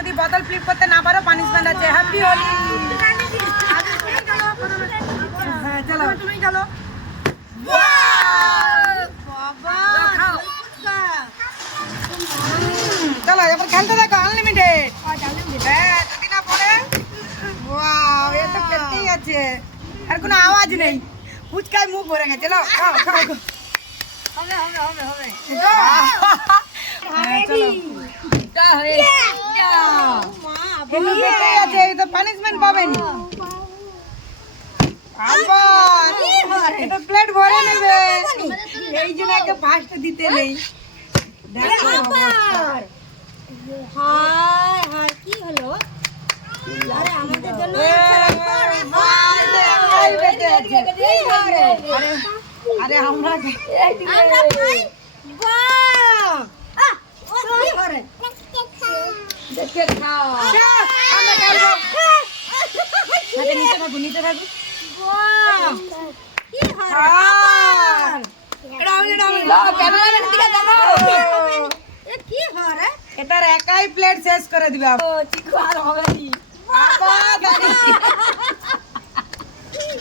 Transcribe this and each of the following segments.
যদি বোতল ফ্লিপ করতে না পারো পানিশমেন্ট আছে। হ্যাপি হোলি। হ্যাঁ চলো তুমি চলো। চলো এবার খেলতে দেখো আনলিমিটেড। হ্যাঁ যদি না পড়ে ওয়াও এ তো পেতেই আছে, আর কোনো আওয়াজ নেই, ফুচকায় মুখ ভরে গেছে। চলো খাও খাও। হবে হবে হবে হবে। পানিশমেন্ট পাবেনি। প্লেট ভরে নেবে, এই জন্য আগে ফার্স্ট দিতে নেই। কি হলো? আরে আমাদের জন্য আরে আমরা দেখে খাও। নিচে থাকো নিচে থাকো। এটার একাই প্লেট শেষ করে দিবে।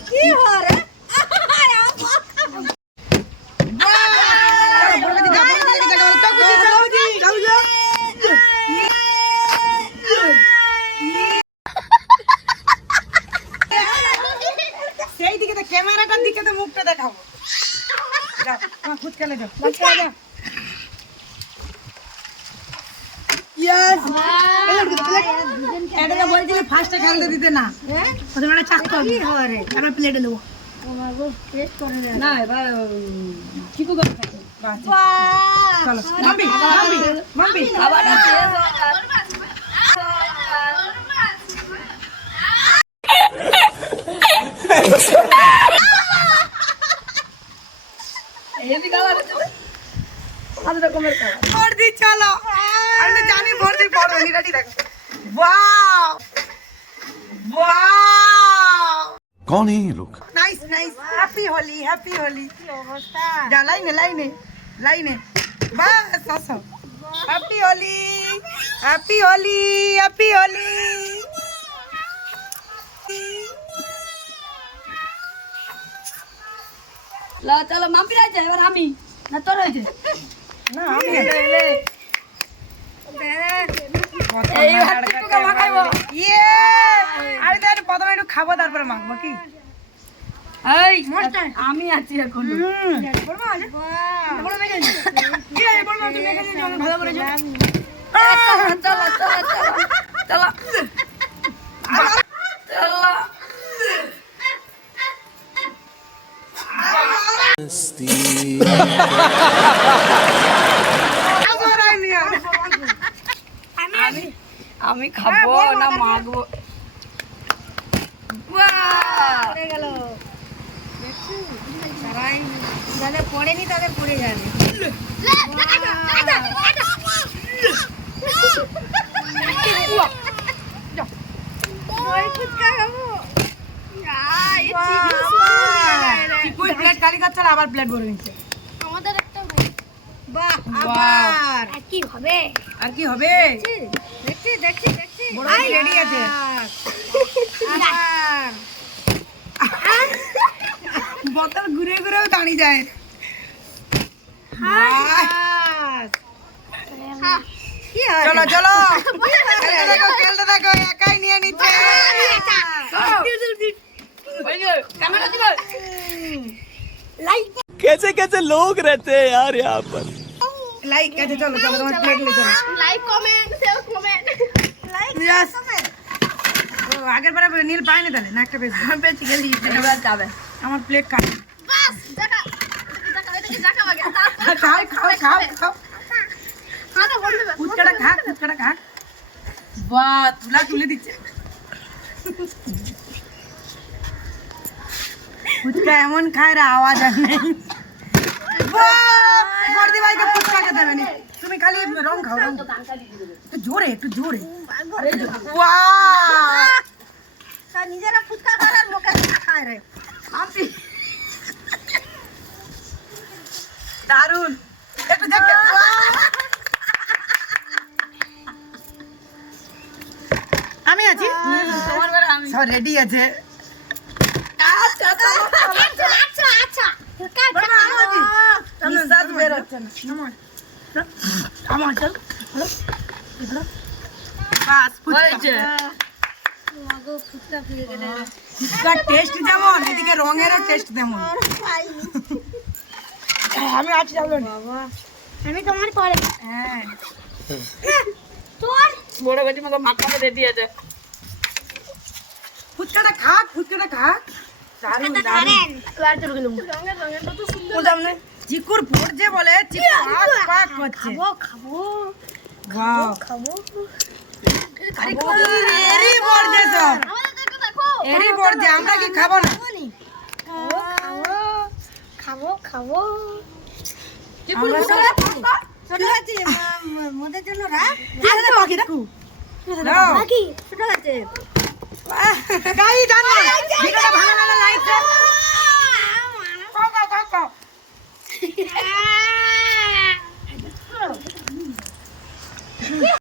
কি হরে সেই দিকে তো ক্যামেরাটার দিকে তো মুখটা দেখাবো। খুদ খেলে যাও। বলছিল ফার্স্টে খেলতে দিতে না, কি হরে আমরা প্লেটে দেবো না। এবার চিকু করে খাবে। চলো মাম্পি মাম্পি মাম্পি বর্দি চলো। আমি জানি বর্দি পড়বে নি। রেডি দেখো। ওয়াও ওয়াও कौन है ये लोग? Nice nice. Happy Holi happy Holi. কি অবস্থা? যা লাইনে লাইনে লাইনে বাস আসো। Happy Holi happy Holi happy Holi. চলো মাম্পি আছে, এবার আমি না তোর হয়েছে না আমি প্রথমে একটু খাবো তারপরে মাখবো কি। আমি আছি এখন। ভালো করেছো। আমি খাবো না মাখবো। যাদের পড়েনি তাদের পড়ে যাবে। প্লেট খালি খাচ্ছে আবার প্লেট ভরে নিচ্ছে। আমাদের একটা বাহ আবার আর কি হবে? আর কি হবে? দেখছি দেখছি দেখছি বড় রেডি আছে। বোতল ঘুরে ঘুরেও দাঁড়িয়ে যায়। চলো চলো খেলতে থাকো। একাই নিয়ে নিচ্ছে। कैसे कैसे लोग रहते हैं यार यहाँ पर। লাইক আছে। চলো চলো তোমার প্লেট নিয়ে চলো। Like comment share comment like Yes. আগের বারে নীল পাইনি তাহলে না একটা পেয়েছি। আমি পেয়েছি গেলি এবার যাবে আমার প্লেট খাই। বাস দেখা দেখা এটাকে দেখা আগে খাও খাও খাও খাও। খানা বন্ধ কর। ফুচকাটা খা ফুচকাটা খা। বাহ তুলা তুলে দিচ্ছে। ফুচকা এমন খায় রে আওয়াজ আর নেই। বর্দি ভাইকে ফুচকা খেতে হবে না, তুমি খালি রং খাও। রং একটু জোরে একটু জোরে। নিজেরা ফুচকা খাওয়ার লোকে খায় রে। আপনি দারুন একটু দেখে। আছি সব রেডি আছে নিঃশ্বাস বের হচ্ছে না আমার চল বাস ফুচকার টেস্ট যেমন এদিকে রঙেরও টেস্ট তেমন আমি আছি যাবো বাবা আমি তোমার পরে হ্যাঁ তোর বড় বেটি মতো মাখাতে রেডি আছে। ফুচকাটা খাক দারুণ দারুণ চিকুর পড়ছে বলে চিকু পাক করছে খাবো এরই পড়ছে সব এরই পড়ছে আমরা কি খাবো না খাবো আমরা সব ছোট আছে মোদের জন্য রাখ বাকি দাও বাকি ছোট আছে গাই জানো ভিডিওটা ভালো লাগলে লাইক